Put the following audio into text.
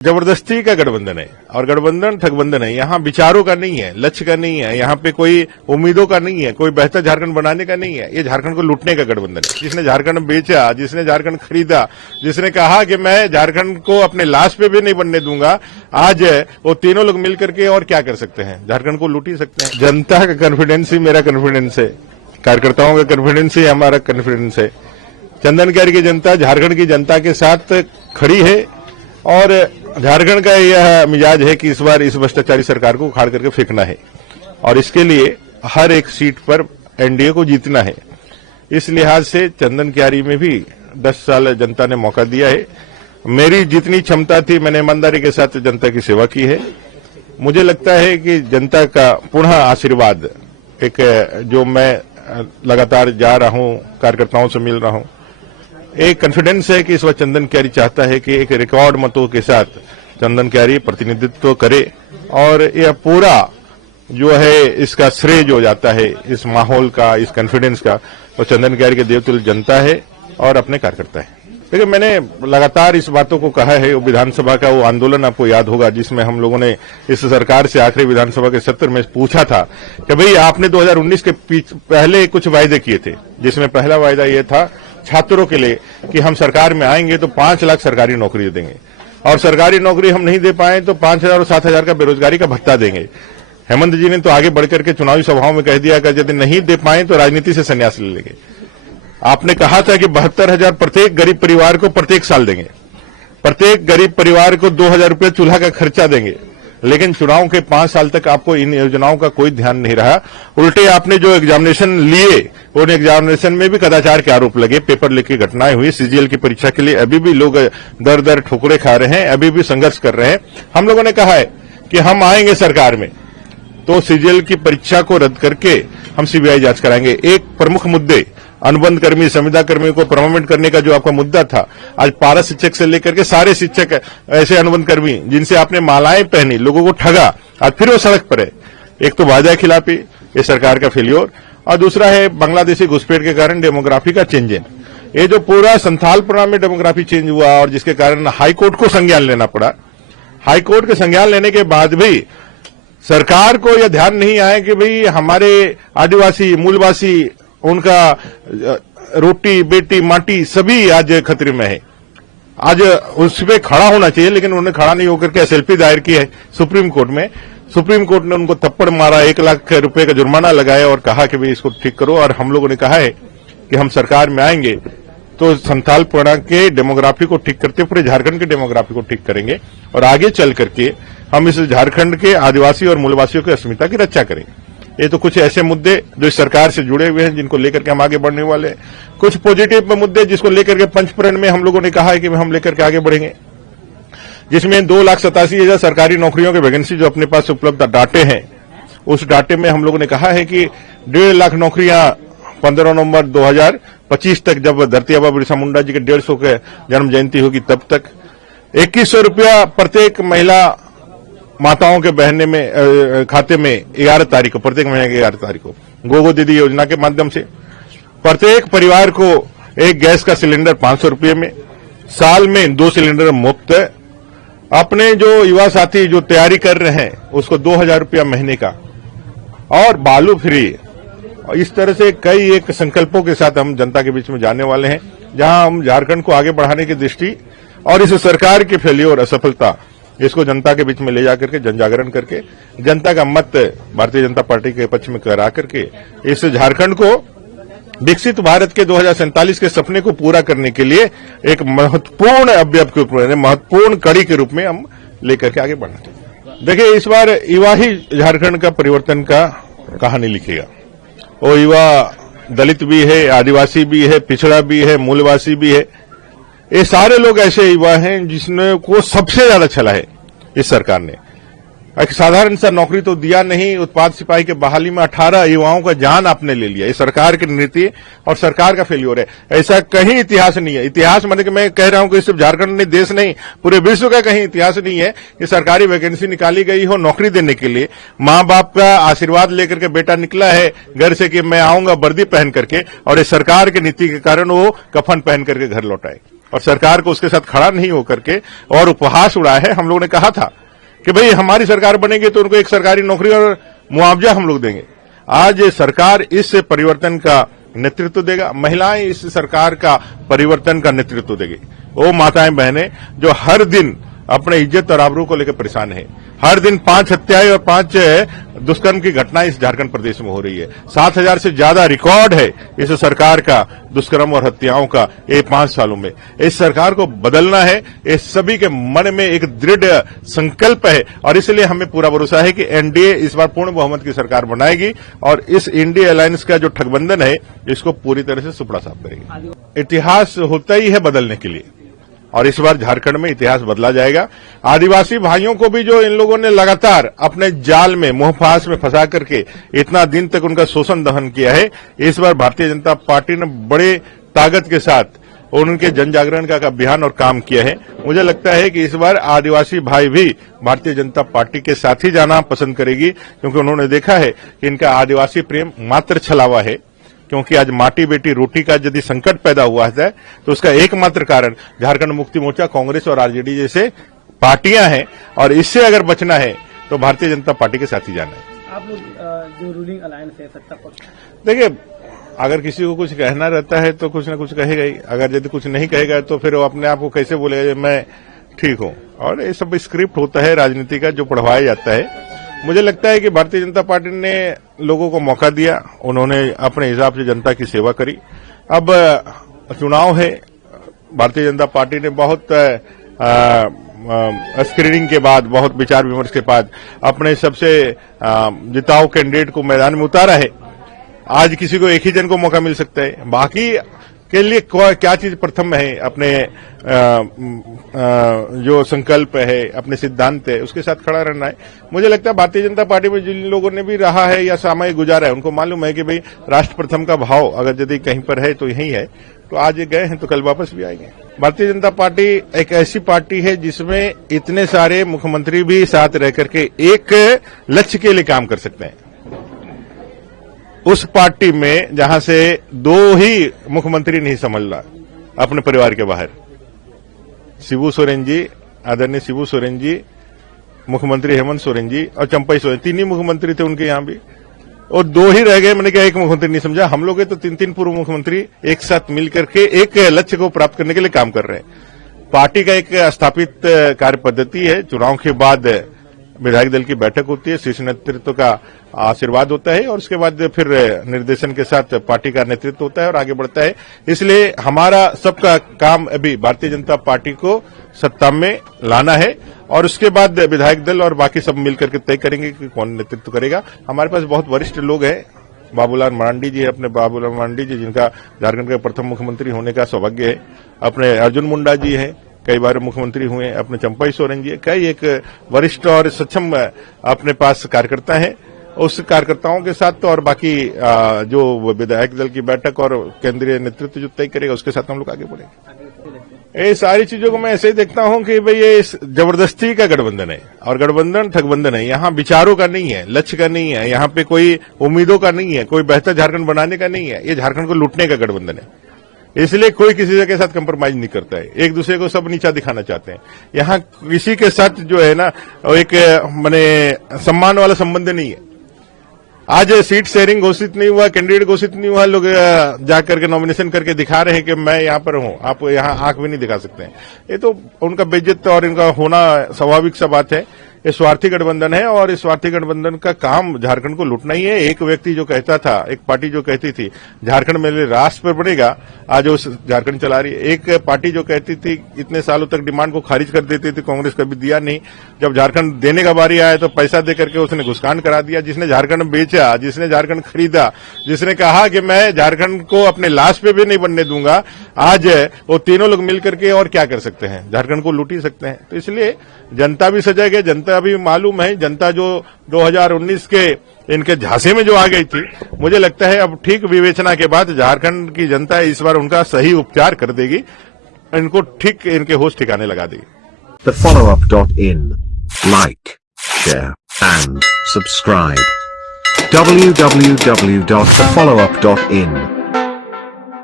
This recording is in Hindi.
जबरदस्ती का गठबंधन है और गठबंधन ठगबंधन है। यहाँ विचारों का नहीं है, लक्ष्य का नहीं है, यहाँ पे कोई उम्मीदों का नहीं है, कोई बेहतर झारखंड बनाने का नहीं है। ये झारखंड को लूटने का गठबंधन है। जिसने झारखंड बेचा, जिसने झारखंड खरीदा, जिसने कहा कि मैं झारखंड को अपने लाश पे भी नहीं बनने दूंगा, आज वो तीनों लोग मिलकर के और क्या कर सकते हैं? झारखंड को लूट ही सकते हैं। जनता का कॉन्फिडेंस ही मेरा कॉन्फिडेंस है, कार्यकर्ताओं का कॉन्फिडेंस ही हमारा कॉन्फिडेंस है। चंदनकारी की जनता झारखंड की जनता के साथ खड़ी है और झारखंड का यह मिजाज है कि इस बार इस भ्रष्टाचारी सरकार को उखाड़ करके फेंकना है और इसके लिए हर एक सीट पर एनडीए को जीतना है। इस लिहाज से चंदन क्यारी में भी 10 साल जनता ने मौका दिया है। मेरी जितनी क्षमता थी मैंने ईमानदारी के साथ जनता की सेवा की है। मुझे लगता है कि जनता का पुनः आशीर्वाद एक जो मैं लगातार जा रहा हूं, कार्यकर्ताओं से मिल रहा हूं, एक कॉन्फिडेंस है कि इस बार चंदन क्यारी चाहता है कि एक रिकॉर्ड मतों के साथ चंदन क्यारी प्रतिनिधित्व करे और यह पूरा जो है इसका श्रेय जो जाता है इस माहौल का, इस कॉन्फिडेंस का, वो चंदन क्यारी के देवतुल्य जनता है और अपने कार्यकर्ता है। देखिए, मैंने लगातार इस बातों को कहा है। वो विधानसभा का वो आंदोलन आपको याद होगा जिसमें हम लोगों ने इस सरकार से आखिरी विधानसभा के सत्र में पूछा था कि भाई आपने 2019 के पहले कुछ वायदे किए थे, जिसमें पहला वायदा ये था छात्रों के लिए कि हम सरकार में आएंगे तो 5 लाख सरकारी नौकरी देंगे और सरकारी नौकरी हम नहीं दे पाए तो 5,000 और 7,000 का बेरोजगारी का भत्ता देंगे। हेमंत जी ने तो आगे बढ़कर के चुनावी सभाओं में कह दिया कि यदि नहीं दे पाए तो राजनीति से संन्यास ले लेंगे। आपने कहा था कि 72,000 प्रत्येक गरीब परिवार को प्रत्येक साल देंगे, प्रत्येक गरीब परिवार को 2,000 रुपये चूल्हा का खर्चा देंगे, लेकिन चुनाव के 5 साल तक आपको इन योजनाओं का कोई ध्यान नहीं रहा। उल्टे आपने जो एग्जामिनेशन लिए उन एग्जामिनेशन में भी कदाचार के आरोप लगे, पेपर लीक की घटनाएं हुई। सीजीएल की परीक्षा के लिए अभी भी लोग दर दर ठोकरे खा रहे हैं, अभी भी संघर्ष कर रहे हैं। हम लोगों ने कहा है कि हम आएंगे सरकार में तो सीजीएल की परीक्षा को रद्द करके हम सीबीआई जांच कराएंगे। एक प्रमुख मुद्दे अनुबंध कर्मी, संविदा कर्मियों को प्रमोट करने का जो आपका मुद्दा था, आज पारा शिक्षक से लेकर के सारे शिक्षक, ऐसे अनुबंध कर्मी जिनसे आपने मालाएं पहनी, लोगों को ठगा, आज फिर वो सड़क पर है। एक तो वादा खिलाफी, ये सरकार का फेल्योर, और दूसरा है बांग्लादेशी घुसपैठ के कारण डेमोग्राफी का चेंज है। ये जो पूरा संथालपुरा में डेमोग्राफी चेंज हुआ और जिसके कारण हाईकोर्ट को संज्ञान लेना पड़ा, हाईकोर्ट के संज्ञान लेने के बाद भी सरकार को यह ध्यान नहीं आया कि भाई हमारे आदिवासी, मूलवासी, उनका रोटी, बेटी, माटी सभी आज खतरे में है। आज उस पर खड़ा होना चाहिए, लेकिन उन्होंने खड़ा नहीं होकर के एसएलपी दायर की है सुप्रीम कोर्ट में। सुप्रीम कोर्ट ने उनको थप्पड़ मारा, 1 लाख रुपए का जुर्माना लगाया और कहा कि भाई इसको ठीक करो। और हम लोगों ने कहा है कि हम सरकार में आएंगे तो संथालपुरा के डेमोग्राफी को ठीक करते पूरे झारखंड के डेमोग्राफी को ठीक करेंगे और आगे चल करके हम इस झारखंड के आदिवासी और मूलवासियों की अस्मिता की रक्षा करेंगे। ये तो कुछ ऐसे मुद्दे जो इस सरकार से जुड़े हुए हैं जिनको लेकर के हम आगे बढ़ने वाले हैं। कुछ पॉजिटिव मुद्दे जिसको लेकर के पंचप्रण में हम लोगों ने कहा है कि हम लेकर के आगे बढ़ेंगे, जिसमें 2,87,000 सरकारी नौकरियों के वैकेंसी जो अपने पास उपलब्ध डाटे हैं, उस डाटे में हम लोगों ने कहा है कि 1.5 लाख नौकरियां 15 नवंबर 2025 तक, जब धरती आबा बिरसा मुंडा जी के 150 के जन्म जयंती होगी तब तक 2,100 रुपया प्रत्येक महिला माताओं के बहने में खाते में 11 तारीख को, प्रत्येक महीने की 11 तारीख को गोगो दीदी योजना के माध्यम से प्रत्येक परिवार को एक गैस का सिलेंडर 500 रुपये में, साल में 2 सिलेंडर मुफ्त। अपने जो युवा साथी जो तैयारी कर रहे हैं उसको 2,000 रुपया महीने का और बालू फ्री। इस तरह से कई एक संकल्पों के साथ हम जनता के बीच में जाने वाले हैं, जहां हम झारखंड को आगे बढ़ाने की दृष्टि और इस सरकार की फेल्योर, असफलता, इसको जनता के बीच में ले जाकर के जन जागरण करके जनता का मत भारतीय जनता पार्टी के पक्ष में करा करके इस झारखंड को विकसित भारत के 2047 के सपने को पूरा करने के लिए एक महत्वपूर्ण अवयव के रूप में, महत्वपूर्ण कड़ी के रूप में हम लेकर के आगे बढ़ना चाहिए। देखिए, इस बार युवा ही झारखंड का परिवर्तन का कहानी लिखेगा। वो युवा दलित भी है, आदिवासी भी है, पिछड़ा भी है, मूलवासी भी है। ये सारे लोग ऐसे युवा हैं जिसने को सबसे ज्यादा छला है इस सरकार ने। एक साधारण सा नौकरी तो दिया नहीं, उत्पाद सिपाही के बहाली में 18 युवाओं का जान आपने ले लिया। ये सरकार की नीति और सरकार का फेल्योर है। ऐसा कहीं इतिहास नहीं है। इतिहास मतलब कि मैं कह रहा हूं कि सिर्फ झारखंड ने देश नहीं, पूरे विश्व का कहीं इतिहास नहीं है कि सरकारी वैकेंसी निकाली गई हो नौकरी देने के लिए, माँ बाप का आशीर्वाद लेकर के बेटा निकला है घर से कि मैं आऊंगा वर्दी पहन करके, और इस सरकार की नीति के कारण वो कफन पहन करके घर लौटाए। और सरकार को उसके साथ खड़ा नहीं होकर के और उपहास उड़ाया है। हम लोगों ने कहा था कि भाई हमारी सरकार बनेगी तो उनको एक सरकारी नौकरी और मुआवजा हम लोग देंगे। आज सरकार इस परिवर्तन का नेतृत्व देगा, महिलाएं इस सरकार का परिवर्तन का नेतृत्व देगी। वो माताएं बहनें जो हर दिन अपने इज्जत और आबरू को लेकर परेशान है, हर दिन 5 हत्याएं और 5 दुष्कर्म की घटनाएं इस झारखंड प्रदेश में हो रही है। 7,000 से ज्यादा रिकॉर्ड है इस सरकार का दुष्कर्म और हत्याओं का ये 5 सालों में। इस सरकार को बदलना है, इस सभी के मन में एक दृढ़ संकल्प है और इसलिए हमें पूरा भरोसा है कि एनडीए इस बार पूर्ण बहुमत की सरकार बनाएगी और इस इंडिया अलायंस का जो ठगबंधन है इसको पूरी तरह से सुपड़ा साफ करेगी। इतिहास होता ही है बदलने के लिए और इस बार झारखंड में इतिहास बदला जाएगा। आदिवासी भाइयों को भी जो इन लोगों ने लगातार अपने जाल में मोहफास में फंसा करके इतना दिन तक उनका शोषण दहन किया है, इस बार भारतीय जनता पार्टी ने बड़े ताकत के साथ उनके जन जागरण का अभियान और काम किया है। मुझे लगता है कि इस बार आदिवासी भाई भी भारतीय जनता पार्टी के साथ ही जाना पसंद करेगी, क्योंकि उन्होंने देखा है कि इनका आदिवासी प्रेम मात्र छलावा है। क्योंकि आज माटी बेटी रोटी का यदि संकट पैदा हुआ है तो उसका एकमात्र कारण झारखंड मुक्ति मोर्चा, कांग्रेस और आरजेडी जैसे पार्टियां हैं और इससे अगर बचना है तो भारतीय जनता पार्टी के साथ ही जाना है। आप जो रूलिंग अलायंस है सत्ता पक्ष, देखिए अगर किसी को कुछ कहना रहता है तो कुछ न कुछ कहेगा ही, अगर यदि कुछ नहीं कहेगा तो फिर वो अपने आप को कैसे बोलेगा मैं ठीक हूं। और ये सब स्क्रिप्ट होता है राजनीति का जो पढ़वाया जाता है। मुझे लगता है कि भारतीय जनता पार्टी ने लोगों को मौका दिया, उन्होंने अपने हिसाब से जनता की सेवा करी। अब चुनाव है, भारतीय जनता पार्टी ने बहुत स्क्रीनिंग के बाद, बहुत विचार विमर्श के बाद अपने सबसे जिताऊ कैंडिडेट को मैदान में उतारा है। आज किसी को एक ही जन को मौका मिल सकता है, बाकी के लिए क्या चीज प्रथम है, अपने जो संकल्प है, अपने सिद्धांत है, उसके साथ खड़ा रहना है। मुझे लगता है भारतीय जनता पार्टी में जिन लोगों ने भी रहा है या सामयिक गुजारा है उनको मालूम है कि भाई राष्ट्र प्रथम का भाव अगर यदि कहीं पर है तो यही है। तो आज गए हैं तो कल वापस भी आएंगे। भारतीय जनता पार्टी एक ऐसी पार्टी है जिसमें इतने सारे मुख्यमंत्री भी साथ रह करके एक लक्ष्य के लिए काम कर सकते हैं। उस पार्टी में जहां से 2 ही मुख्यमंत्री नहीं समझ रहा अपने परिवार के बाहर, शिबू सोरेन जी, आदरणीय शिबू सोरेन जी, मुख्यमंत्री हेमंत सोरेन जी और चंपई सोरेन, 3 ही मुख्यमंत्री थे उनके यहां भी, और 2 ही रह गए। मैंने क्या एक मुख्यमंत्री नहीं समझा? हम लोग तो 3 पूर्व मुख्यमंत्री एक साथ मिलकर के एक लक्ष्य को प्राप्त करने के लिए काम कर रहे हैं। पार्टी का एक स्थापित कार्य पद्धति है, चुनाव के बाद विधायक दल की बैठक होती है, शीर्ष नेतृत्व का आशीर्वाद होता है और उसके बाद फिर निर्देशन के साथ पार्टी का नेतृत्व होता है और आगे बढ़ता है। इसलिए हमारा सबका काम अभी भारतीय जनता पार्टी को सत्ता में लाना है और उसके बाद विधायक दल और बाकी सब मिलकर के तय करेंगे कि कौन नेतृत्व करेगा। हमारे पास बहुत वरिष्ठ लोग हैं, बाबूलाल मरांडी जी, अपने बाबूलाल मरांडी जी जिनका झारखंड के प्रथम मुख्यमंत्री होने का सौभाग्य है, अपने अर्जुन मुंडा जी हैं, कई बार मुख्यमंत्री हुए, अपने चंपई सोरेन जी, कई एक वरिष्ठ और सक्षम अपने पास कार्यकर्ता हैं। उस कार्यकर्ताओं के साथ तो और बाकी जो विधायक दल की बैठक और केंद्रीय नेतृत्व जो तय करेगा उसके साथ हम लोग आगे बढ़ेंगे। ये सारी चीजों को मैं ऐसे ही देखता हूं कि भाई ये जबरदस्ती का गठबंधन है और गठबंधन ठगबंधन है। यहाँ विचारों का नहीं है, लक्ष्य का नहीं है, यहाँ पे कोई उम्मीदों का नहीं है, कोई बेहतर झारखंड बनाने का नहीं है। ये झारखंड को लूटने का गठबंधन है। इसलिए कोई किसी के साथ कंप्रोमाइज नहीं करता है, एक दूसरे को सब नीचा दिखाना चाहते हैं। यहाँ किसी के साथ जो है ना एक माने सम्मान वाला संबंध नहीं है। आज सीट शेयरिंग घोषित नहीं हुआ, कैंडिडेट घोषित नहीं हुआ, लोग जाकर के नॉमिनेशन करके दिखा रहे हैं कि मैं यहाँ पर हूँ, आप यहाँ आंख भी नहीं दिखा सकते हैं। ये तो उनका बेइज्जत और इनका होना स्वाभाविक सा बात है। ये स्वार्थी गठबंधन है और इस स्वार्थी गठबंधन का काम झारखंड को लूटना ही है। एक व्यक्ति जो कहता था, एक पार्टी जो कहती थी झारखंड मेरे राष्ट्र पर बनेगा, आज वो झारखंड चला रही है। एक पार्टी जो कहती थी इतने सालों तक डिमांड को खारिज कर देती थी, कांग्रेस कभी दिया नहीं, जब झारखंड देने का बारी आया तो पैसा दे करके उसने घुसकांड करा दिया। जिसने झारखंड बेचा, जिसने झारखंड खरीदा, जिसने कहा कि मैं झारखंड को अपने लाश पे भी नहीं बनने दूंगा, आज वो तीनों लोग मिलकर के और क्या कर सकते हैं, झारखंड को लूट ही सकते हैं। तो इसलिए जनता भी सजग है, जनता भी मालूम है, जनता जो 2019 के इनके झांसे में जो आ गई थी, मुझे लगता है अब ठीक विवेचना के बाद झारखंड की जनता इस बार उनका सही उपचार कर देगी, इनको ठीक इनके होश ठिकाने लगा देगी। The followup.in. Like, share, and subscribe. www.thefollowup.in